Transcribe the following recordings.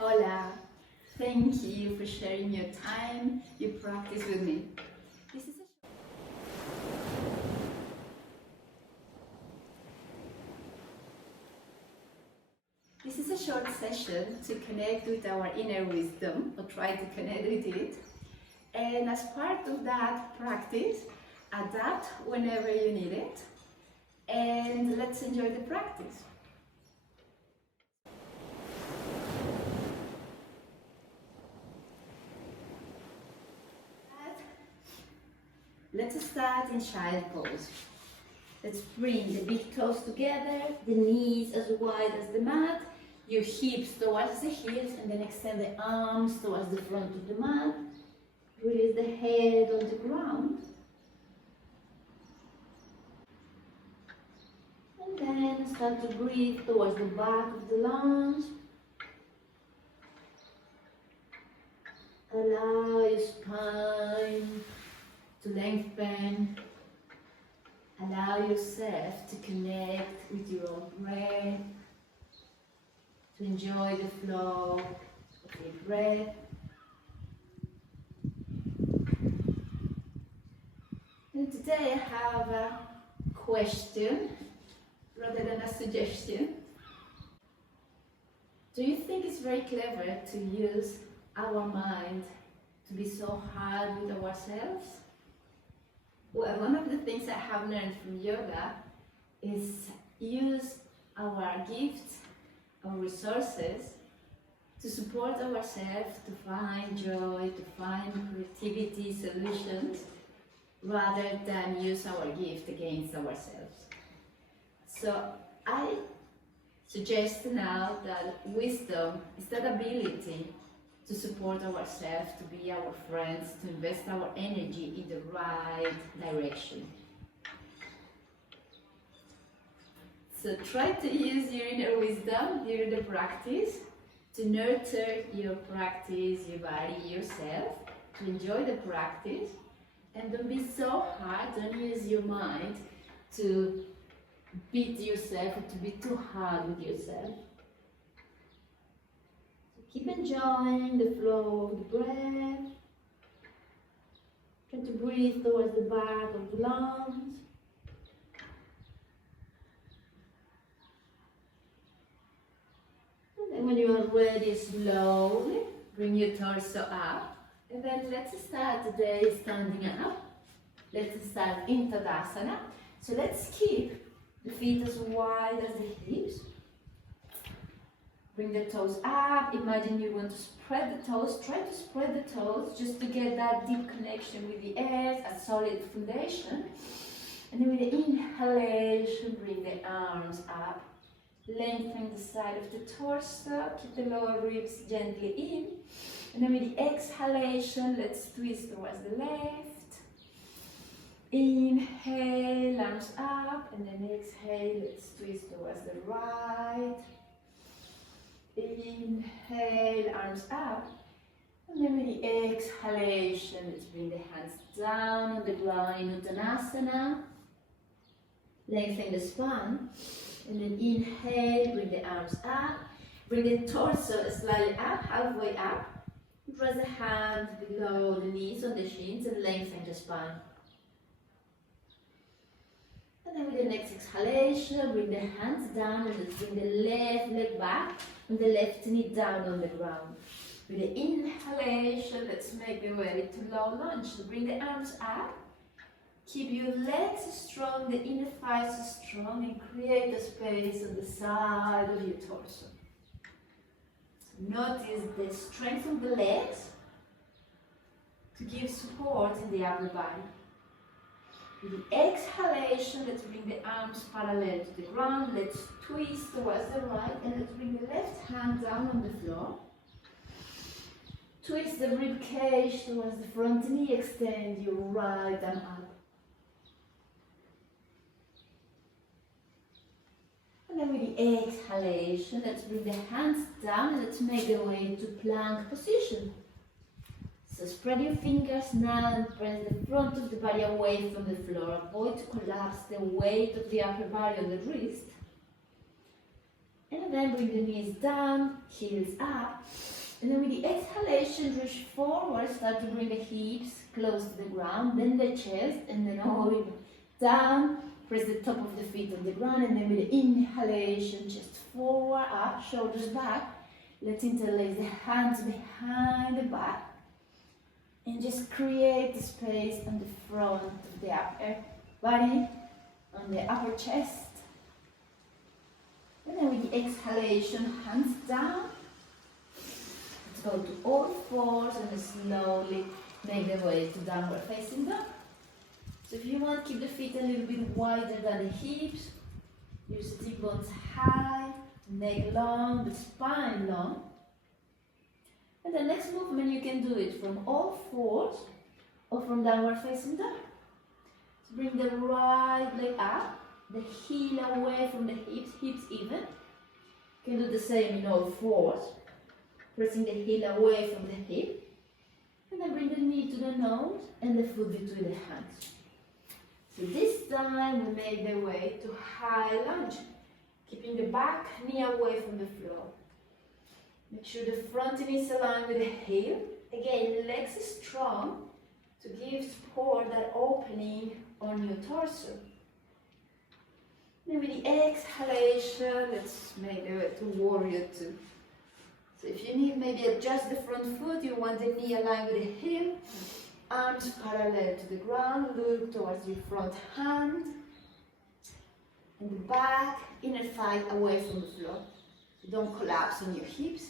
Hola, thank you for sharing your time, your practice with me. This is a short session to connect with our inner wisdom, or try to connect with it. And as part of that practice, adapt whenever you need it. And let's enjoy the practice. Let's start in child pose. Let's bring the big toes together, the knees as wide as the mat, your hips towards the heels, and then extend the arms towards the front of the mat. Release the head on the ground. And then start to breathe towards the back of the lungs. Allow your spine to lengthen. Allow yourself to connect with your own breath, to enjoy the flow of your breath. And today I have a question rather than a suggestion. Do you think it's very clever to use our mind to be so hard with ourselves? Well, one of the things I have learned from yoga is use our gifts, our resources to support ourselves, to find joy, to find creativity, solutions, rather than use our gift against ourselves. So I suggest now that wisdom is that ability to support ourselves, to be our friends, to invest our energy in the right direction. So try to use your inner wisdom during the practice to nurture your practice, your body, yourself, to enjoy the practice, and don't be so hard, don't use your mind to beat yourself or to be too hard with yourself. Keep enjoying the flow of the breath. Try to breathe towards the back of the lungs. And then when you are ready, slowly bring your torso up. And then let's start today standing up. Let's start in Tadasana. So let's keep the feet as wide as the hips. Bring the toes up. Imagine you want to spread the toes. Try to spread the toes just to get that deep connection with the earth, a solid foundation. And then with the inhalation, bring the arms up. Lengthen the side of the torso. Keep the lower ribs gently in. And then with the exhalation, let's twist towards the left. Inhale, arms up. And then exhale, let's twist towards the right. Inhale, arms up, and then with the exhalation, let's bring the hands down on the ground in Uttanasana. Lengthen the spine, and then inhale, bring the arms up, bring the torso slightly up, halfway up. Press the hands below the knees on the shins and lengthen the spine. And then with the next exhalation, bring the hands down and let's bring the left leg back and the left knee down on the ground. With the inhalation, let's make the way to low lunge. So bring the arms up. Keep your legs strong, the inner thighs strong, and create a space on the side of your torso. Notice the strength of the legs to give support in the upper body. With the exhalation, let's bring the arms parallel to the ground. Let's twist towards the right and let's bring the left hand down on the floor. Twist the rib cage towards the front knee. Extend your right arm up. And then with the exhalation, let's bring the hands down and let's make the way into plank position. So spread your fingers now and press the front of the body away from the floor. Avoid to collapse the weight of the upper body on the wrist. And then bring the knees down, heels up. And then with the exhalation, reach forward, start to bring the hips close to the ground, then the chest, and then all the way down. Press the top of the feet on the ground, and then with the inhalation, just forward, up, shoulders back. Let's interlace the hands behind the back. And just create the space on the front of the upper body, on the upper chest. And then with the exhalation, hands down. Let's go to all fours and slowly make the way to downward facing dog. So if you want, keep the feet a little bit wider than the hips. Use the hip bones high, neck long, the spine long. And the next movement, you can do it from all fours or from downward facing dog. So bring the right leg up, the heel away from the hips, hips even. You can do the same in all fours. Pressing the heel away from the hip. And then bring the knee to the nose and the foot between the hands. So this time we make the way to high lunge, keeping the back knee away from the floor. Make sure the front knee is aligned with the heel. Again, legs strong to give support, that opening on your torso. Then with the exhalation, let's make the way to warrior two. So if you need, maybe adjust the front foot, you want the knee aligned with the heel, arms parallel to the ground, look towards your front hand, and the back, inner thigh away from the floor. So don't collapse on your hips.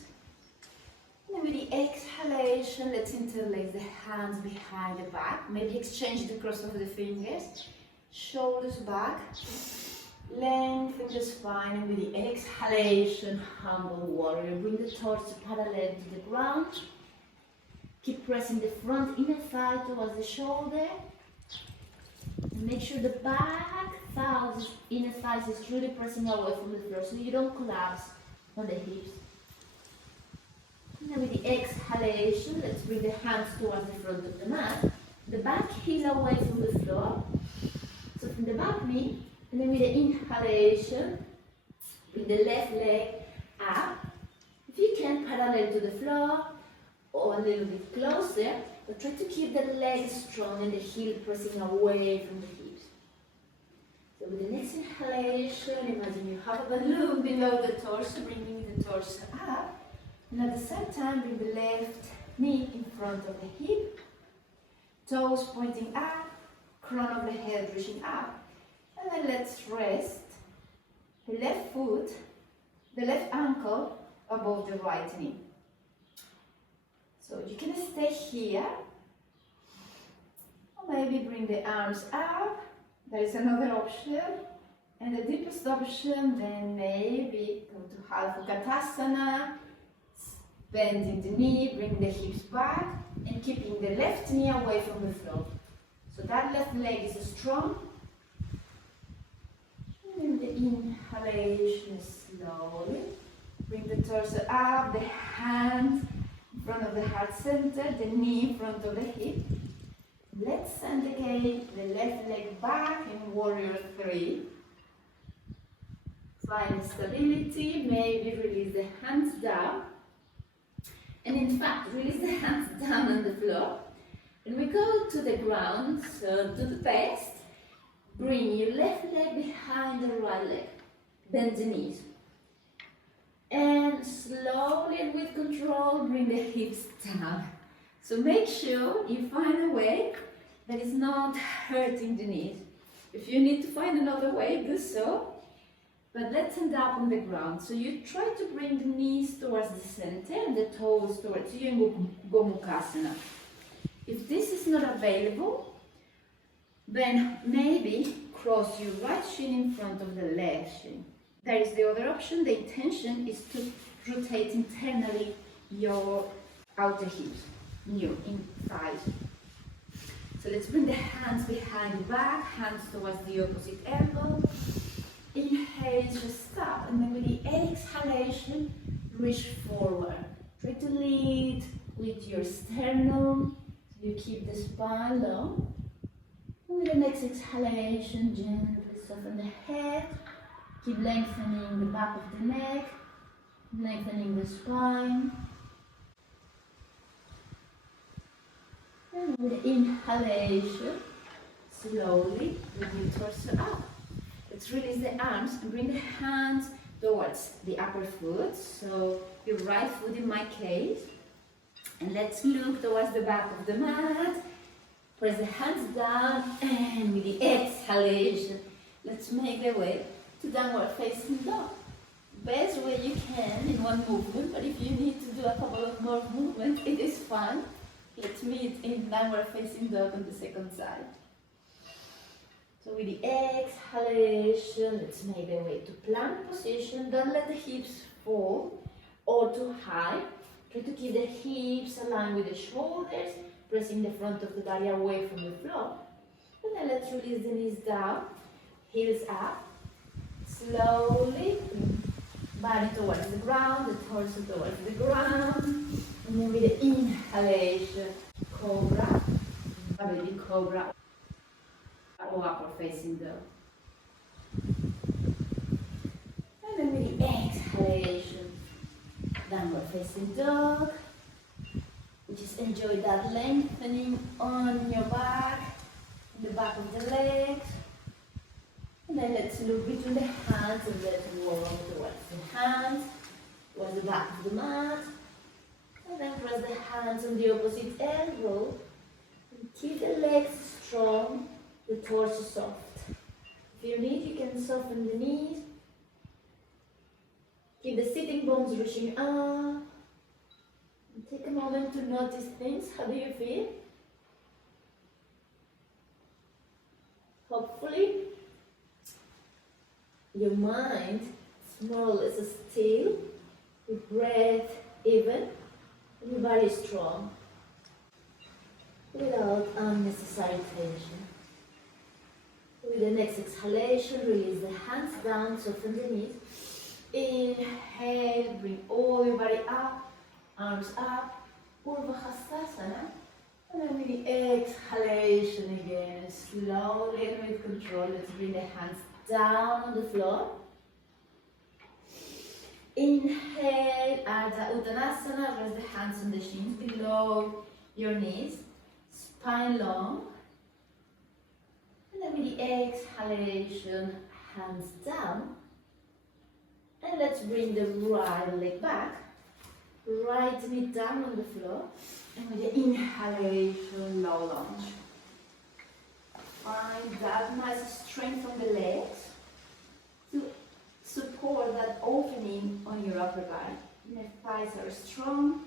And then with the exhalation, let's interlace the hands behind the back, maybe exchange the cross of the fingers, shoulders back. Lengthen the spine, and with the exhalation, humble warrior. Bring the torso parallel to the ground. Keep pressing the front inner thigh towards the shoulder. And make sure the back thighs, inner thighs is really pressing away from the floor so you don't collapse on the hips. And then with the exhalation, let's bring the hands towards the front of the mat. The back heel away from the floor. So from the back knee, and then with the inhalation, bring the left leg up. If you can, parallel to the floor or a little bit closer, but try to keep the leg strong and the heel pressing away from the hips. So with the next inhalation, imagine you have a balloon below the torso, bringing the torso up. And at the same time, bring the left knee in front of the hip, toes pointing up, crown of the head reaching up. And then let's rest the left foot, the left ankle above the right knee. So you can stay here, or maybe bring the arms up. There is another option. And the deepest option, then maybe go to half Utkatasana, bending the knee, bring the hips back, and keeping the left knee away from the floor. So that left leg is strong. And the inhalation, slowly bring the torso up, the hands in front of the heart center, the knee in front of the hip. Let's send again the left leg back in warrior three. Find stability, maybe release the hands down. And in fact, release the hands down on the floor. And we go to the ground, so do the best. Bring your left leg behind the right leg. Bend the knees. And slowly and with control, bring the hips down. So make sure you find a way that is not hurting the knees. If you need to find another way, do so. But let's end up on the ground. So you try to bring the knees towards the center and the toes towards you in Gomukhasana. If this is not available, then maybe cross your right shin in front of the left shin. There is the other option. The intention is to rotate internally your outer hips, your in thighs. So let's bring the hands behind the back, hands towards the opposite elbow. Inhale, just stop, and then with the exhalation, reach forward. Try to lead with your sternum, so you keep the spine low. And with the next exhalation, gently soften the head. Keep lengthening the back of the neck. lengthening the spine. And with the inhalation, slowly bring your torso up. Let's release the arms and bring the hands towards the upper foot. So your right foot in my case. And let's look towards the back of the mat. Press the hands down and with the exhalation, let's make the way to downward facing dog. Best way you can in one movement, but if you need to do a couple of more movements, it is fun. Let's meet in downward facing dog on the second side. So with the exhalation, let's make the way to plank position. Don't let the hips fall or too high. Try to keep the hips aligned with the shoulders, pressing the front of the body away from the floor. And then let's release the knees down, heels up. Slowly, body towards the ground, the torso towards the ground. And then with the inhalation, cobra, baby cobra, or upward facing dog. And then with the exhalation, downward facing dog. Just enjoy that lengthening on your back, the back of the legs. And then let's look between the hands and let's walk towards the hands, towards the back of the mat. And then press the hands on the opposite elbow. And keep the legs strong, the torso soft. If you need, you can soften the knees. Keep the sitting bones reaching up. And take a moment to notice things. How do you feel? Hopefully, your mind is more or less still, your breath even, and your body is strong, without unnecessary tension. With the next exhalation, release the hands down, soften the knees. Inhale, bring all your body up, arms up, Urvahastasana. And then with the exhalation again, slowly and with control, let's bring the hands down on the floor. Inhale, Ardha Uttanasana, rest the hands on the shins below your knees, spine long. And then with the exhalation, hands down. And let's bring the right leg back, right knee down on the floor. And with the inhalation, low lunge. Find that nice strength on the legs to support that opening on your upper body. The thighs are strong.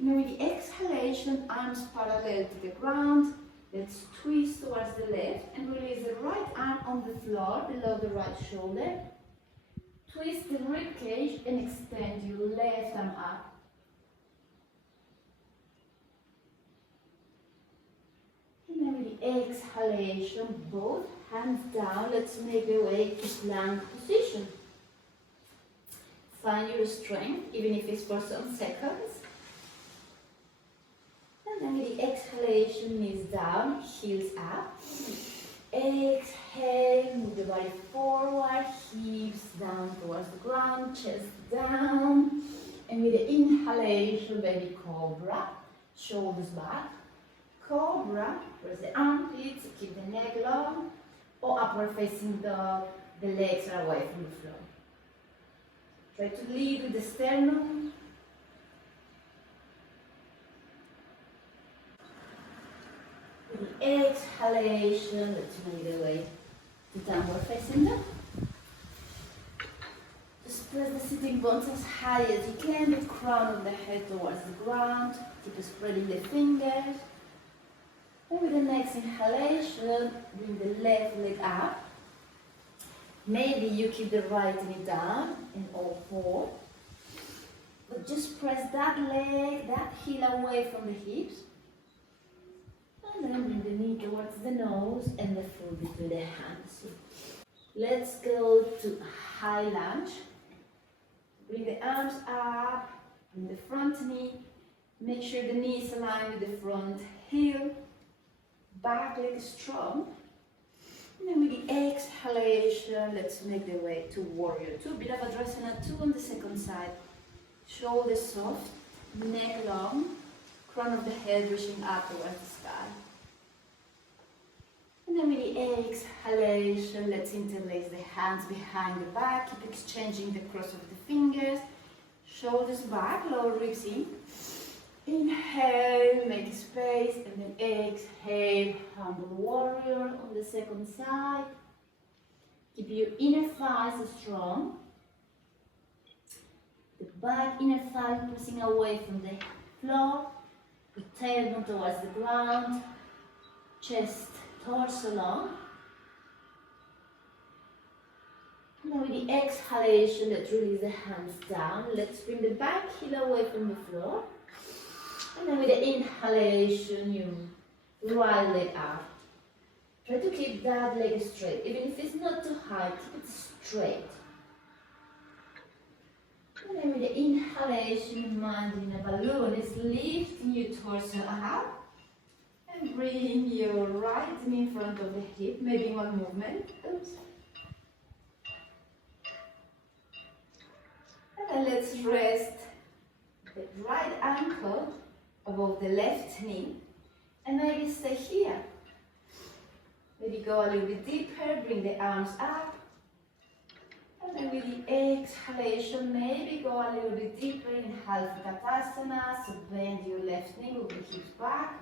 And with the exhalation, arms parallel to the ground. Let's twist towards the left and release the right arm on the floor below the right shoulder. Twist the rib cage and extend your left arm up. And then with the exhalation, both hands down, let's make the way to plank position. Find your strength, even if it's for some seconds. And then with the exhalation, knees down, heels up. Exhale, move the body forward, hips down towards the ground, chest down. And with the inhalation, baby cobra, shoulders back. Cobra, press the armpits, keep the neck long. Or upward facing dog, the legs are away from the floor. Try to lead with the sternum. With the exhalation, let's move the way to downward facing dog. Just press the sitting bones as high as you can, the crown of the head towards the ground. Keep spreading the fingers. And with the next inhalation, bring the left leg up. Maybe you keep the right knee down in all four. But just press that leg, that heel away from the hips. And then bring the knee towards the nose and the foot between the hands. Let's go to high lunge. Bring the arms up, bring the front knee. Make sure the knee is aligned with the front heel. Back leg strong. And then with the exhalation, let's make the way to warrior two. Bit of Virabhadrasana 2 on the second side. Shoulders soft, neck long, crown of the head reaching up towards the sky. And then with the exhalation, let's interlace the hands behind the back. Keep exchanging the cross of the fingers. Shoulders back, lower ribs in. Inhale, make space, and then exhale, humble warrior on the second side. Keep your inner thighs strong. The back inner thigh pressing away from the floor. The tailbone towards the ground. Chest, torso long. Now with the exhalation, let's release the hands down. Let's bring the back heel away from the floor. And then with the inhalation, you right leg up. Try to keep that leg straight. Even if it's not too high, keep it straight. And then with the inhalation, imagine a balloon is lifting your torso up. And bring your right knee in front of the hip, maybe one movement. Oops. And then let's rest the right ankle above the left knee. And maybe stay here. Maybe go a little bit deeper, bring the arms up. And then with the exhalation, maybe go a little bit deeper in half Katasana. So bend your left knee, move the hips back.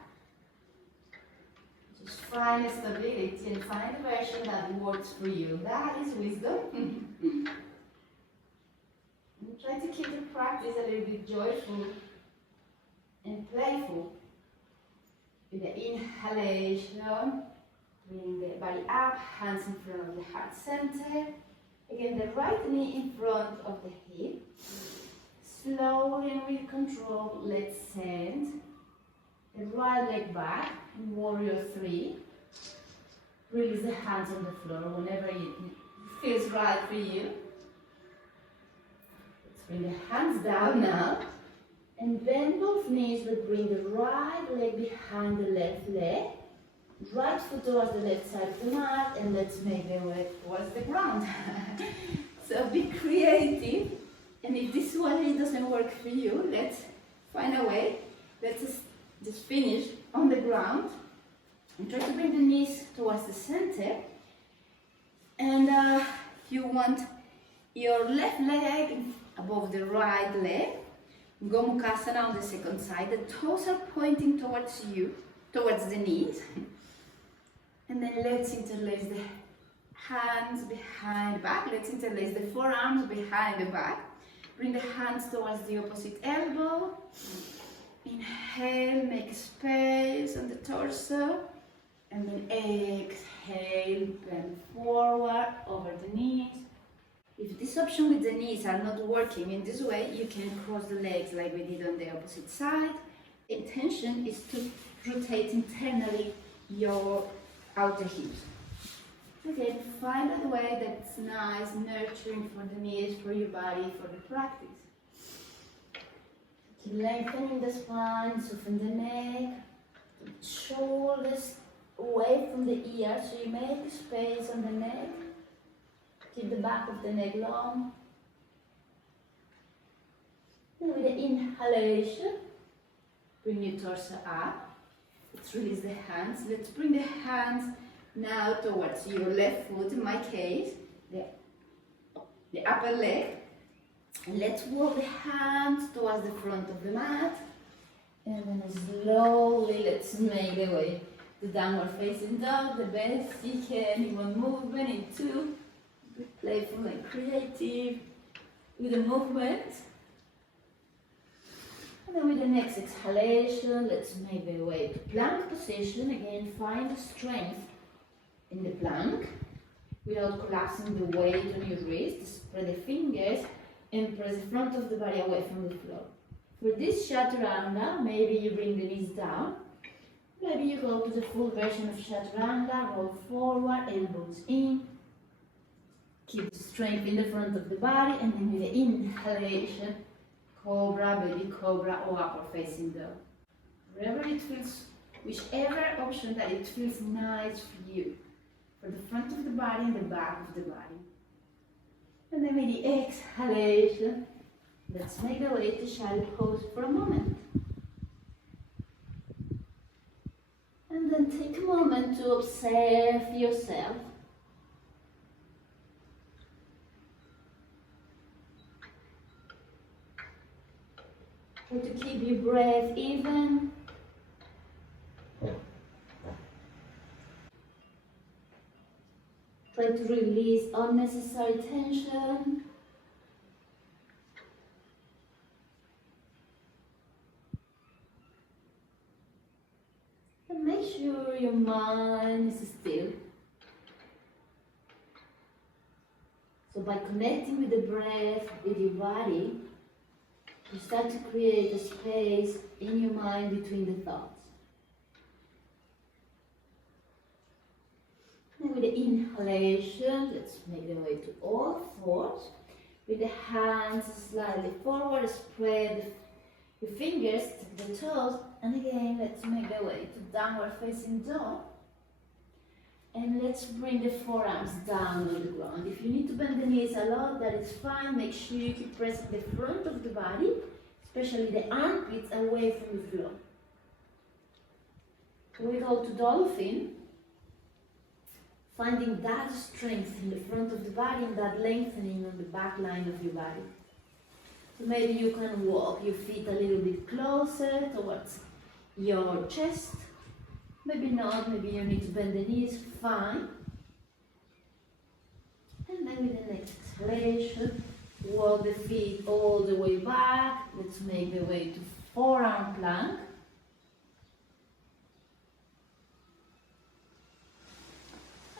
Just find stability and find the version that works for you. That is wisdom. And try to keep the practice a little bit joyful and playful. With the inhalation, bring the body up, hands in front of the heart center. Again, the right knee in front of the hip. Slowly and with control, let's send the right leg back in warrior 3. Release the hands on the floor whenever it feels right for you. Let's bring the hands down now. And bend both knees, but bring the right leg behind the left leg. Right foot towards the left side of the mat, and let's make the way towards the ground. So be creative, and if this one doesn't work for you, let's find a way. Let's just finish on the ground, and try to bring the knees towards the center. And if you want your left leg above the right leg, Gomukhasana on the second side. The toes are pointing towards you, towards the knees. And then let's interlace the hands behind the back. Let's interlace the forearms behind the back. Bring the hands towards the opposite elbow. Inhale, make space on the torso. And then exhale, bend forward over the knees. If this option with the knees are not working in this way, you can cross the legs like we did on the opposite side. The intention is to rotate internally your outer hips. Again, find a way that's nice, nurturing for the knees, for your body, for the practice. Keep lengthening the spine, soften the neck, shoulders away from the ears, so you make space on the neck. Keep the back of the neck long. And with the inhalation, bring your torso up. Let's release the hands. Let's bring the hands now towards your left foot, in my case, the upper leg. And let's walk the hands towards the front of the mat. And then slowly, let's make the way to downward facing dog, the best you can in one movement, in two. Be playful and creative with the movement. And then with the next exhalation, let's make the way to plank position. Again, find strength in the plank without collapsing the weight on your wrist. Spread the fingers and press the front of the body away from the floor. For this chaturanga, maybe you bring the knees down. Maybe you go to the full version of chaturanga, roll forward, elbows in. Keep the strength in the front of the body, and then with the inhalation, cobra, baby cobra, or upward facing dog. Wherever it feels, whichever option that it feels nice for you. For the front of the body and the back of the body. And then with the exhalation, Let's make the way to child pose for a moment. And then take a moment to observe yourself. Try to keep your breath even. Try to release unnecessary tension. And make sure your mind is still. So by connecting with the breath, with your body, you start to create a space in your mind between the thoughts. And with the inhalation, let's make the way to all fours. With the hands slightly forward, spread your fingers, take the toes, and again, let's make the way to downward facing dog. And let's bring the forearms down on the ground. If you need to bend the knees a lot, that is fine. Make sure you keep pressing the front of the body, especially the armpits, away from the floor. We go to dolphin, finding that strength in the front of the body and that lengthening on the back line of your body. So maybe you can walk your feet a little bit closer towards your chest. Maybe not, maybe you need to bend the knees, fine. And then with the next exhalation, walk the feet all the way back. Let's make the way to forearm plank.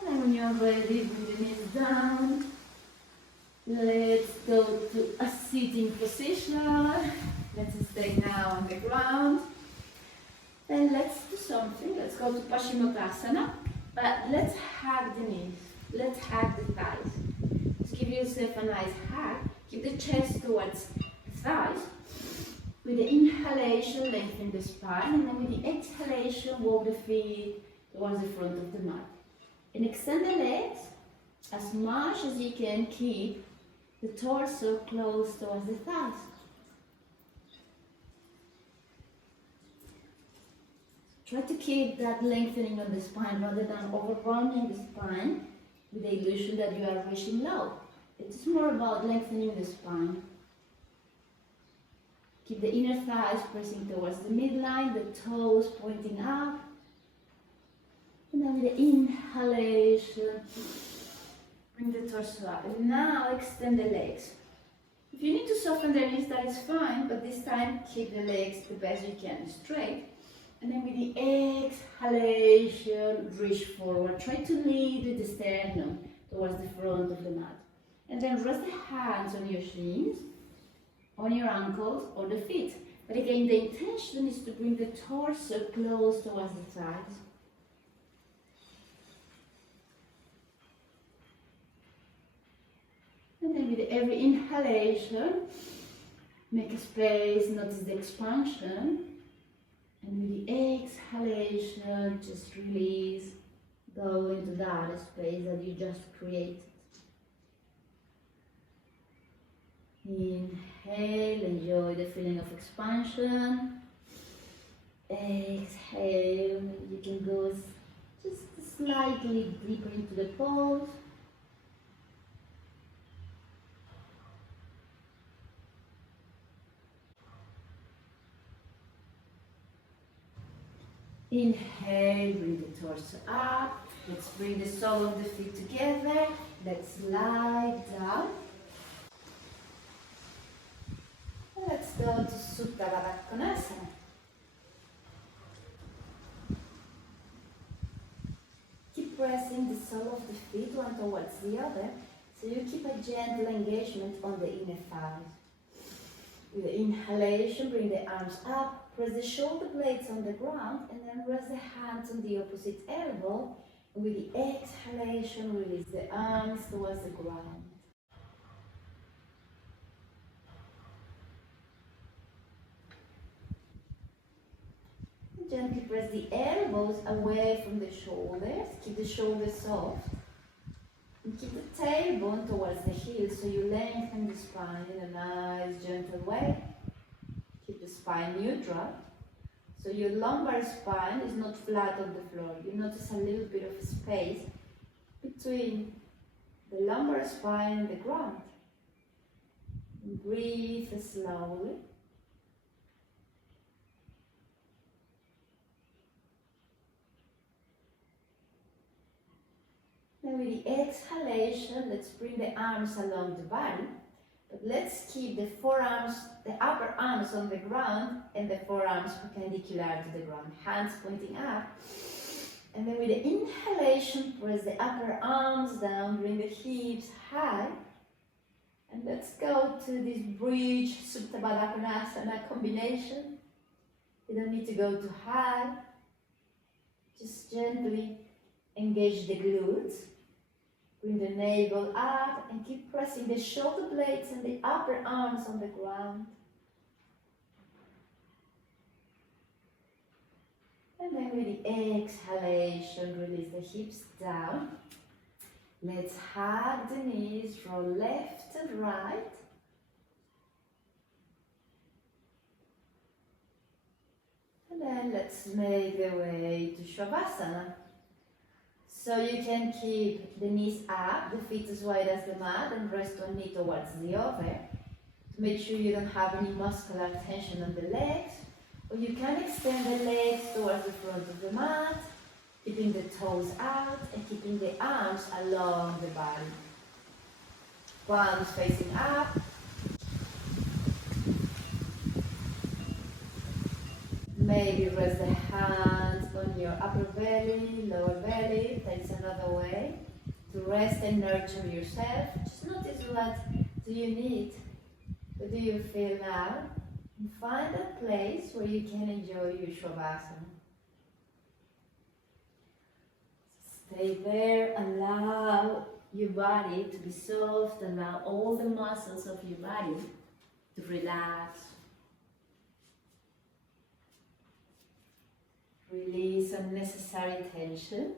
And then when you're ready, bring the knees down. Let's go to a sitting position. Let's stay now on the ground. Then let's do something. Let's go to Paschimottanasana. But let's hug the knees. Let's hug the thighs. Let's give yourself a nice hug. Keep the chest towards the thighs. With the inhalation, lengthen the spine. And then with the exhalation, walk the feet towards the front of the mat. And extend the legs as much as you can. Keep the torso close towards the thighs. Try to keep that lengthening on the spine rather than overwhelming the spine with the illusion that you are reaching low. It's more about lengthening the spine. Keep the inner thighs pressing towards the midline, the toes pointing up. And then with the inhalation, bring the torso up. And now extend the legs. If you need to soften the knees, that is fine, but this time keep the legs the best you can straight. And then with the exhalation, reach forward. Try to lead with the sternum towards the front of the mat. And then rest the hands on your shins, on your ankles or the feet. But again, the intention is to bring the torso close towards the thighs. And then with every inhalation, make a space, notice the expansion. And with the exhalation, just release, go into that space that you just created. Inhale, enjoy the feeling of expansion. Exhale, you can go just slightly deeper into the pose. Inhale, bring the torso up. Let's bring the sole of the feet together. Let's lie down. Let's go to Supta Baddha Konasana. Keep pressing the sole of the feet one towards the other, so you keep a gentle engagement on the inner thighs. With the inhalation, bring the arms up, press the shoulder blades on the ground, and then rest the hands on the opposite elbow. And with the exhalation, release the arms towards the ground. And gently press the elbows away from the shoulders. Keep the shoulders soft. And keep the tailbone towards the heel so you lengthen the spine in a nice gentle way. Keep the spine neutral so your lumbar spine is not flat on the floor. You notice a little bit of space between the lumbar spine and the ground. And breathe slowly. Then with the exhalation, let's bring the arms along the body. But let's keep the forearms, the upper arms on the ground and the forearms perpendicular to the ground, hands pointing up. And then with the inhalation, press the upper arms down, bring the hips high. And let's go to this bridge Supta Baddha Konasana combination. You don't need to go too high. Just gently engage the glutes. Bring the navel up and keep pressing the shoulder blades and the upper arms on the ground. And then with the exhalation, release the hips down. Let's hug the knees, roll left and right. And then let's make the way to Shavasana. So you can keep the knees up, the feet as wide as the mat, and rest one knee towards the other. To make sure you don't have any muscular tension on the legs. Or you can extend the legs towards the front of the mat, keeping the toes out and keeping the arms along the body. Palms facing up. Maybe rest the hands on your upper belly, lower belly. That's another way to rest and nurture yourself. Just notice what do you need. What do you feel now? And find a place where you can enjoy your Shavasana. Stay there, allow your body to be soft, allow all the muscles of your body to relax. Release unnecessary tension.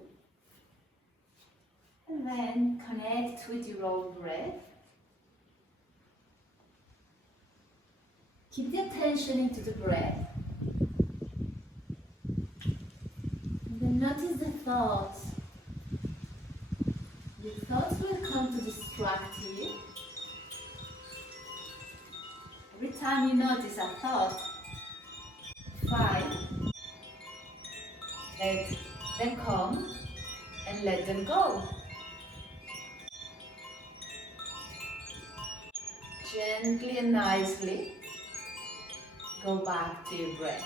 And then connect with your own breath. Keep the attention into the breath. And then notice the thoughts. Your thoughts will come to distract you. Every time you notice a thought, fine. Let them come and let them go. Gently and nicely go back to your breath.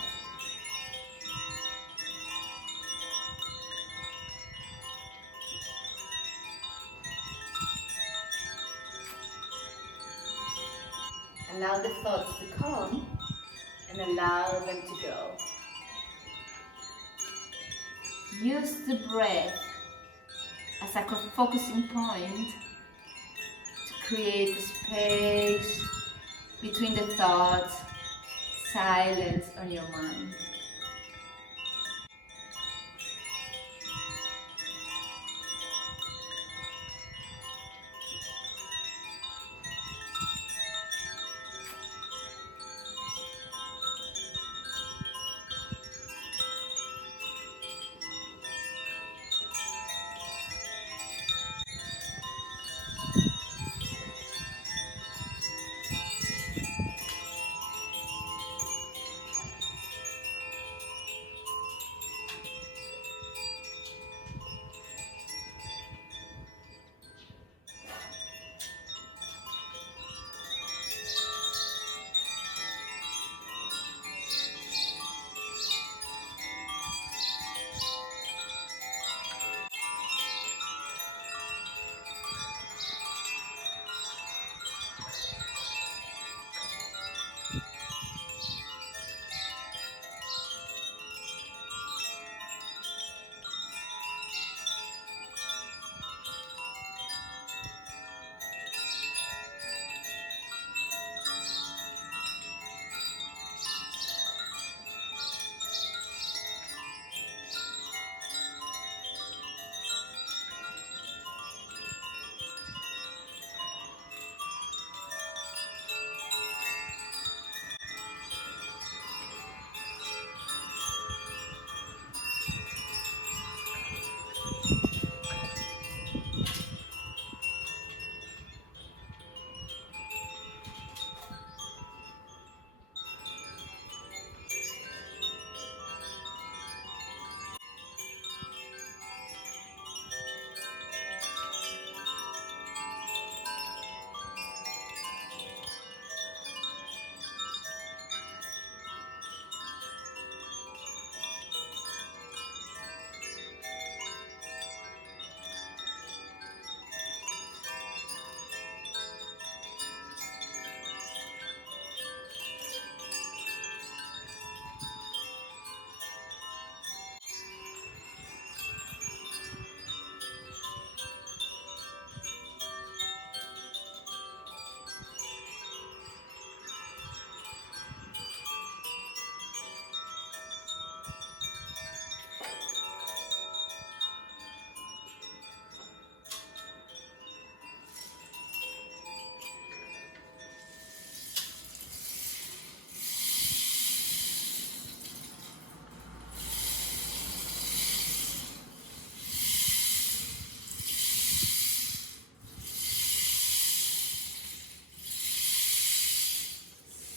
Allow the thoughts to come and allow them to go. Use the breath as a focusing point to create a space between the thoughts, silence on your mind.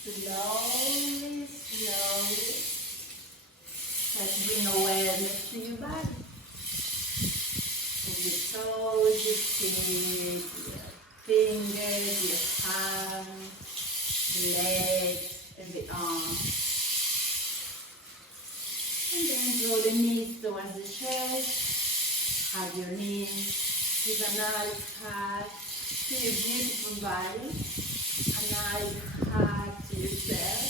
Slowly, slowly, try to bring awareness to your body. Move your toes, your feet, your fingers, your hands, the legs, and the arms. And then draw the knees towards the chest. Hug your knees. Give a nice hug to your beautiful body. A nice hug to yourself.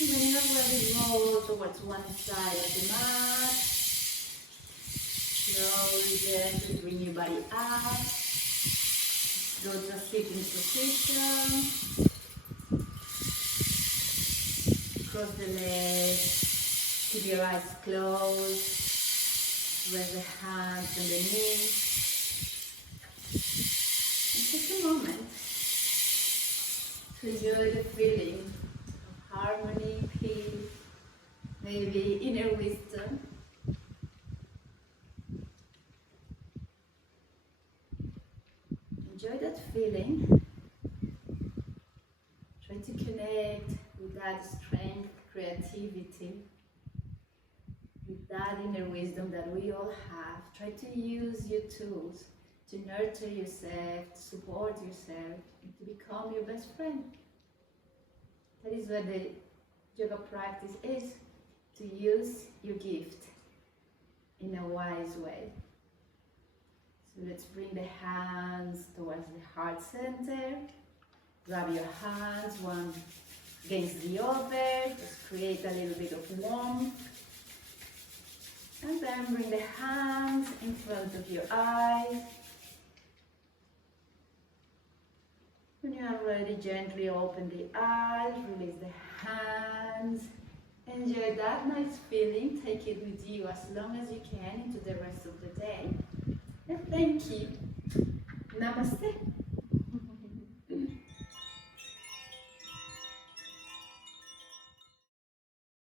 And then you're ready to roll towards one side of the mat. Slowly, gently bring your body up. Go to a sitting position. Cross the legs. Keep your eyes closed. Rest the hands on the knees. And take a moment to enjoy the feeling of harmony, peace, maybe inner wisdom. Enjoy that feeling. Try to connect with that strength, creativity, with that inner wisdom that we all have. Try to use your tools to nurture yourself, to support yourself, and to become your best friend. That is what the yoga practice is, to use your gift in a wise way. So let's bring the hands towards the heart center. Grab your hands one against the other, just create a little bit of warmth. And then bring the hands in front of your eyes. When you are ready, gently open the eyes, release the hands. Enjoy that nice feeling. Take it with you as long as you can into the rest of the day. And thank you. Namaste.